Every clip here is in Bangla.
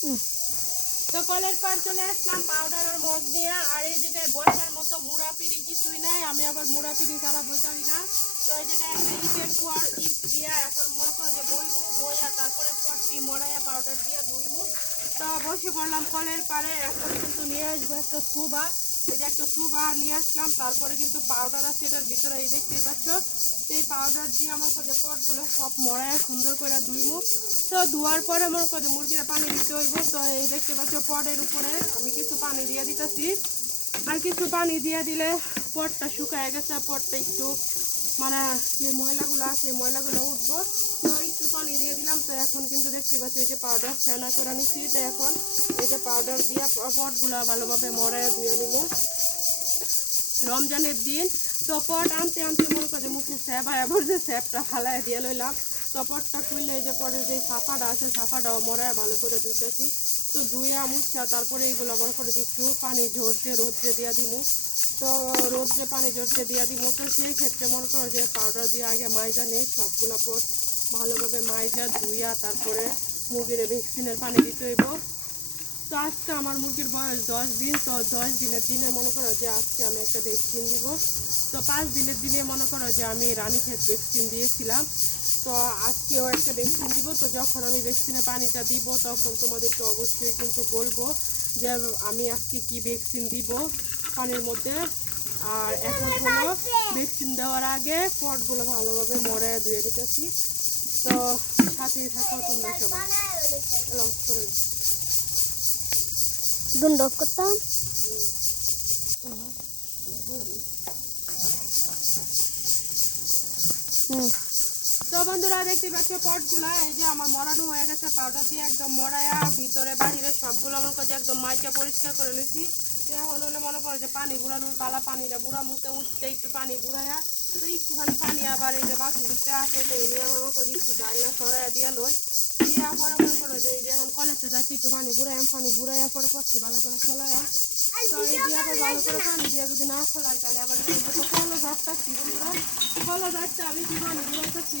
তো কলের পার চলে আসলাম পাউডার আর মগ দিয়ে। আর এই জায়গায় বসার মতো মুড়া পিড়ি কিছুই নাই, আমি আবার মুড়া পিড়ি ছাড়া বসাবি না। তো এই জায়গায় একটা ইটের পর ইট দিয়া এখন মনে করো যে বইমু বইয়া তারপরে পটটি, মরাইয়া পাউডার দিয়া ধুইমু তো বসে পড়লাম কলের পারে, এখন কিন্তু নিয়ে আসব একটা সুবা এই যে একটা সুবা নিয়ে আসলাম। তারপরে কিন্তু পাউডার আছে এটার ভিতরে, এই দেখতেই পাচ্ছ। এই পাউডার দিয়ে আমার কাছে পটগুলো সব মরায় সুন্দর করে ধুইমু। তো ধোয়ার পরে আমার করছে মুরগিরা পানি দিতে হইব। তো এই দেখতে পাচ্ছ পটের উপরে আমি কিছু পানি দিয়ে দিতেছি। আর কিছু পানি দিয়ে দিলে পটটা শুকায় গেছে। পটটা একটু মানে যে ময়লাগুলো আছে ময়লাগুলো উঠবো। দিলাম, তো এখন কিন্তু দেখতে পাচ্ছি এই যে পাউডার ফেনা করে নিচ্ছি, তো এখন এই যে পাউডার দিয়ে পটগুলো ভালোভাবে মরায় ধুয়ে নিব। রমজানের দিন, তো পট আনতে আনতে মনে করে মুখে স্যাপ আয়া যে স্যাপটা ফালাই দিয়ে লইলাম। তো পটটা খুললে এই যে পরের যে সাফাটা আছে সাফাটাও মরায় ভালো করে ধুইতেছি। তো ধুয়ে মুছা, তারপরে এইগুলো মনে করে একটু পানি ঝরতে রোদ্রে দিয়ে দিব তো রোদ্রে পানি ঝরতে দিয়ে দিব তো সেই ক্ষেত্রে মনে করো যে পাউডার দিয়ে আগে মাইজা নেই, সবগুলো পট ভালোভাবে মাইজা, ধুইয়া তারপরে মুরগির ভ্যাকসিনের পানি দিতে হইব। তো আজকে আমার মুরগির বয়স দশ দিন, তো দশ দিনের দিনে মনে করো যে আজকে আমি একটা ভ্যাকসিন দিব। তো পাঁচ দিনের দিনে মনে করো যে আমি রানীক্ষেত ভ্যাকসিন দিয়েছিলাম। তো আজকেও একটা ভ্যাকসিন দিব। তো যখন আমি ভ্যাকসিনে পানিটা দিব, তখন তোমাদেরকে অবশ্যই কিন্তু বলব যে আমি আজকে কি ভ্যাকসিন দিব পানির মধ্যে। আর এখন হলো ভ্যাকসিন দেওয়ার আগে পটগুলো ভালোভাবে মরে ধুয়ে দিতেছি তো সাথেই থাকো তোমরা সবাই। লস করে দুন্ড করতাম। তো বন্ধুরা দেখতে পাচ্ছ পটগুলা? এই যে আমার মরানো হয়ে গেছে পাউডার দিয়ে একদম মরায়া ভিতরে বাহিরে সবগুলো মনে করছে একদম মাইচা পরিষ্কার করে তো এখন হলে মনে করো যে পানি বুড়ানোর পালা পানিটা বুড়া মুতে উঠতে একটু পানি বুড়ায়া। তো একটুখানি পানি আবার এই যে বাকি দিকটা আছে তো এই আমার মনে একটু ডাইলা সরাইয়া দিয়া লই দিয়া পরে মনে করো যে এই যে এখন কলেজে যাচ্ছি একটু পানি বুড়াইয়াম পানি বুড়াইয়া পরে পড়ছি ভালো করে চলাইয়া তো এই দিয়ে আবার ভালো করে পানি দিয়ে যদি না খোলাই তাহলে আবার কলো যাচ্ছি বন্ধুরা কলো যাচ্ছে আমি কি পানি বুড়াইতেছি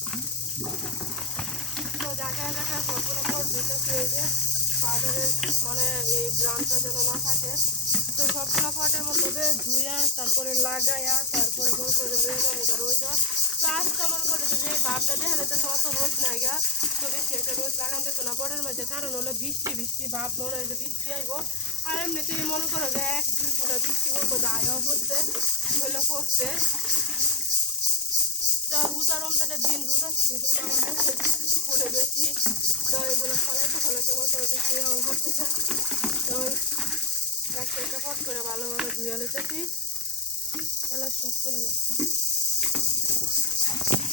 তো জায়গায় জায়গায় সবগুলো পট ধুতেছে এই যে পাউডারের মানে এই গ্রামটা যেন না থাকে। তো সবগুলো পটের মধ্যে ধুইয়া, তারপরে লাগাইয়া, তারপরে মনে করে লয়ে ওটা রোজ তো আজকে মনে করে যে ভাবটা দেখলে তো অত রোজ নাই গা। তো বেশি একটা রোজ লাগান যেত না। পটের মধ্যে কারণ হলো বৃষ্টি বৃষ্টি ভাব মনে হয় যে বৃষ্টি আইব। আর এমনিতেই মনে করো যে এক, দুই ফুটা বৃষ্টি বলব যে আয়ও পড়ছে হইলে পড়ছে। তো রোজা রমজানের দিন রোজা থাকলে কিন্তু আমার মনে পড়ে বেশি। তো এগুলো ফলাইতে ফলাইতে আমার করো বেশি হচ্ছে তো একটা একটা পট করে ভালোভাবে ধুয়ে নিতেছি। সব করে নাও।